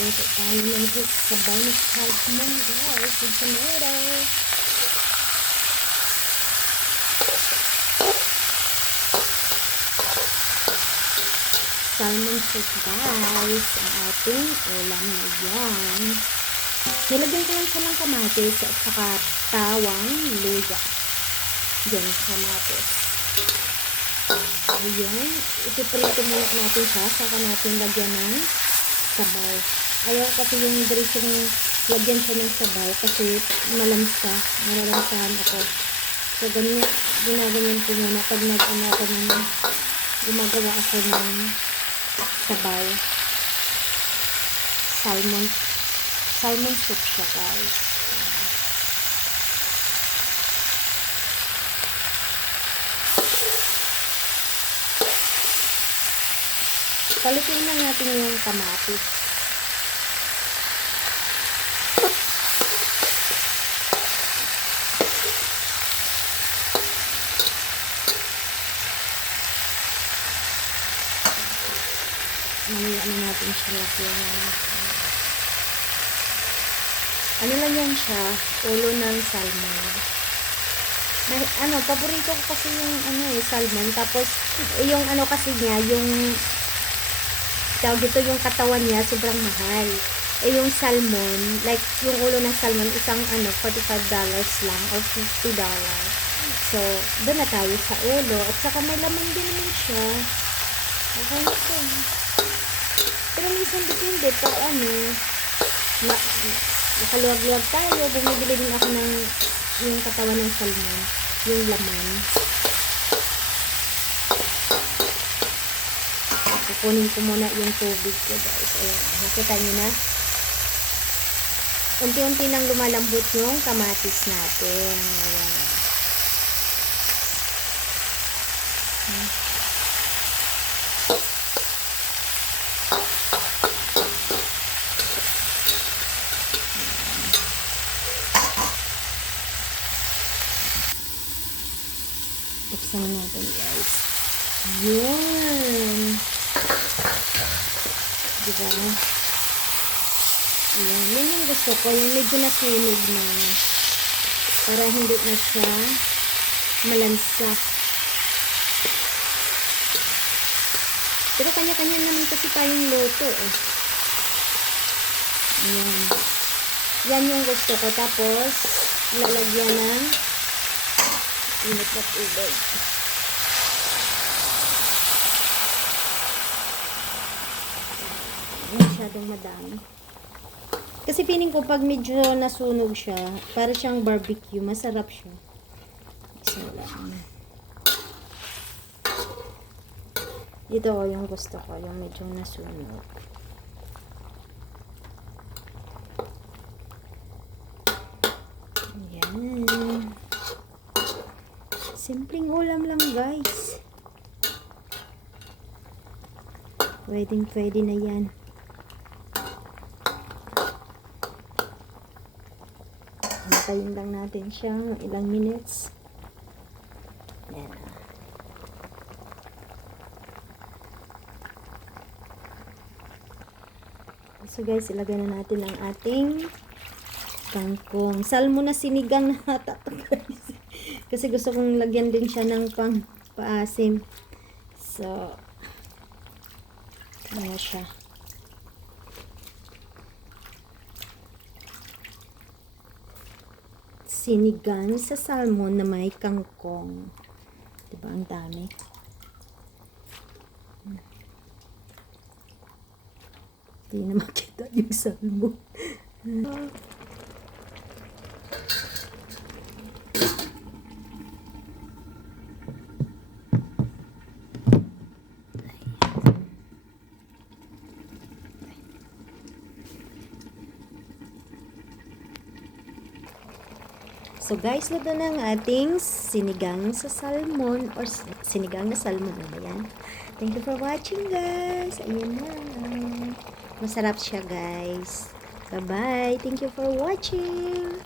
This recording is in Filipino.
Magluto tayo ng sabaw na salmon, guys, with tomato. Salmon soup, guys, ang ating ulam na yan. Nilagyan ko lang siya ng kamatis at saka tawang luya. Yan, kamatis. Ayan, ipiprito muna natin siya, saka natin lagyan ng sabaw. Ayaw kasi yung diretsong lagyan siya ng sabaw kasi malamsa, malalamsahan ako. So, ganyan, ginaganyan ko muna pag gumagawa ako ng sabaw. Salmon soup siya, guys. Palutin na natin yung kamatis. Ano natin siya lagyan. Ano lang yan siya? Ulo ng salmon. Paborito ko kasi yung salmon. Tapos, yung kasi niya, yung tawag dito, yung katawan niya, sobrang mahal. Yung salmon, like, yung ulo ng salmon, isang $45 lang or $50. So, doon na tayo sa ulo. At saka may laman din naman siya. Okay ito. Pero minsan depende pag nakaluwag-luwag tayo, bumibili din ako ng yung katawan ng salmon, yung laman. Kukunin ko muna yung tubig ko, guys. Ayan, nakita nyo na. Unti-unti nang lumalambot yung kamatis natin. Ayan. Buksan natin, guys. Yun. Diba? Ayan. Yan yung gusto ko. Yung medyo nasunog na. Para hindi na siya malansa. Pero kanya-kanya naman kasi tayong luto. Ayan. Yan yung gusto ko. Tapos, lalagyan ng init na tubig. Masyadong madami. Kasi feeling ko pag medyo nasunog siya, para siyang barbecue, masarap siya. Isa lang. Ito yung gusto ko, yung medyo nasunog. Ayan. Simpleng ulam lang, guys. Pwede na yan. Hintayin lang natin siya ilang minutes. Ayan. So guys, ilagay na natin ang ating kangkong. Salmon na sinigang na ata to, guys. Kasi gusto kong lagyan din siya ng paasim. So, ano siya. Sinigang sa salmon na may kangkong. Diba, ang dami. Hindi na makita yung salmon. So guys, luto na ang ating sinigang sa salmon or sinigang na salmon na yan. Thank you for watching, guys. Ayan na. Masarap siya, guys. Bye-bye. Thank you for watching.